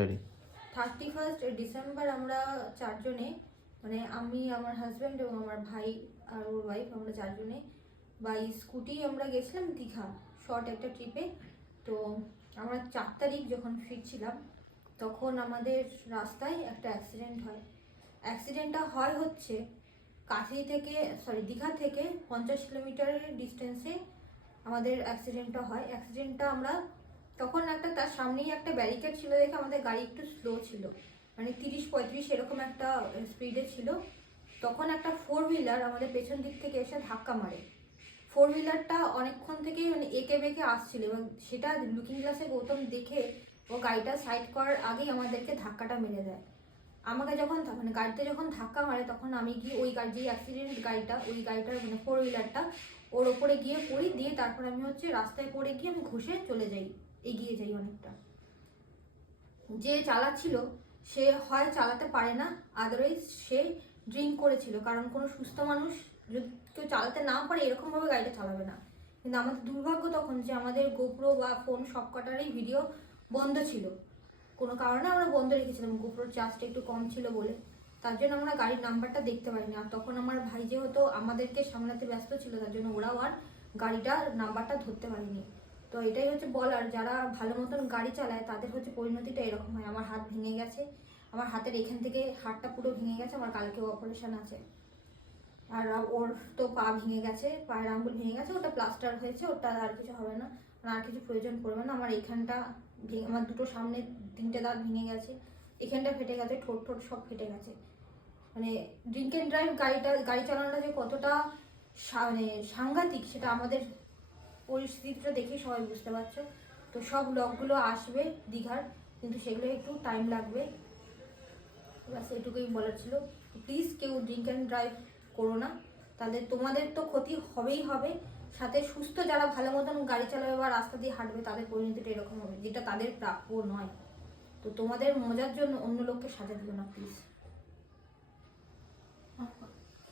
Ready. 31 December আমরা চারজনে, মানে আমি, আমার হাজব্যান্ড এবং আমার ভাই আর ওর ওয়াইফ, আমরা চারজনে বাই স্কুটি আমরা গেছিলাম দীঘা শর্ট একটা ট্রিপে। তো আমরা 4 তারিখ যখন ফিরছিলাম তখন আমাদের রাস্তায় একটা অ্যাক্সিডেন্ট হয়। অ্যাক্সিডেন্টটা হয় হচ্ছে দীঘা থেকে 50 কিলোমিটারের ডিস্টেন্সে আমাদের অ্যাক্সিডেন্টটা হয়। অ্যাক্সিডেন্টটা আমরা তখন তার সামনেই একটা ব্যারিকেড ছিল দেখে আমাদের গাড়ি একটু স্লো ছিল, মানে 30-35 এরকম একটা স্পিডে ছিল। তখন একটা 4 হুইলার আমাদের পেছন দিক থেকে এসে ধাক্কা মারে। 4 হুইলারটা অনেকক্ষণ থেকেই মানে এঁকে বেঁকে আসছিল এবং সেটা লুকিং গ্লাসে গৌতম দেখে ও গাড়িটা সাইড করার আগেই আমাদেরকে ধাক্কাটা মেরে দেয়। আমাকে যখন মানে গাড়িতে যখন ধাক্কা মারে তখন আমি গিয়ে ওই গাড়ি, যে অ্যাক্সিডেন্ট গাড়িটা, ওই গাড়িটার মানে 4 হুইলারটা ওর ওপরে গিয়ে পড়ি, দিয়ে তারপর আমি রাস্তায় পড়ে গিয়ে আমি ঘষে চলে যাই, এগিয়ে যাই অনেকটা। যে চালাচ্ছিল সে হয় চালাতে পারে না, আদারওয়াইজ সে ড্রিঙ্ক করেছিল, কারণ কোনো সুস্থ মানুষ যদি কেউ চালাতে না পারে এরকমভাবে গাড়িটা চালাবে না। কিন্তু আমাদের দুর্ভাগ্য তখন যে আমাদের গোপ্রো বা ফোন সবকটারই ভিডিও বন্ধ ছিল, কোনো কারণে আমরা বন্ধ রেখেছিলাম, গোপ্রোর চার্জটা একটু কম ছিল বলে, তার জন্য আমরা গাড়ির নাম্বারটা দেখতে পাইনি। আর তখন আমার ভাই যেহেতু আমাদেরকে সামলাতে ব্যস্ত ছিল তার জন্য ওরাও আর গাড়িটার নাম্বারটা ধরতে পারেনি। তো এটাই বলার, যারা ভালো মতন গাড়ি চালায় তাদের পরিণতিটা এরকম হয়। আমার হাত ভেঙে গেছে, আমার হাতের এখান থেকে হাড়টা পুরো ভেঙে গেছে, আমার কালকে অপারেশন আছে। আর ওর তো পা ভেঙে গেছে, পায়ের আঙ্গুল ভেঙে গেছে, ওটা প্লাস্টার হয়েছে, ওটা আর কিছু হবে না, আর কিছু প্রয়োজন পড়বে না। আমার এখানটা আমার দুটো সামনে 3টে দাঁত ভেঙে গেছে, এখানটা ফেটে গেছে, ঠোঁট সব ফেটে গেছে। মানে ড্রিঙ্ক অ্যান্ড ড্রাইভ গাড়ি চালানোটা যে কতটা মানে সাংঘাতিক সেটা আমাদের পরিস্থিতিটা দেখে সবাই বুঝতে পারছো। তো সব ব্লগগুলো আসবে দীঘার, কিন্তু সেগুলো একটু টাইম লাগবে। ব্যাস এটুকুই বলার ছিল। প্লিজ কেউ ড্রিঙ্ক অ্যান্ড ড্রাইভ করো না, তাহলে তোমাদের তো ক্ষতি হবেই হবে, সাথে সুস্থ যারা ভালো মতন গাড়ি চালাবে বা রাস্তা দিয়ে হাঁটবে তাদের পরিণতিটা এরকম হবে, যেটা তাদের প্রাপ্য নয়। তো তোমাদের মজার জন্য অন্য লোককে সাজা দিও না প্লিজ।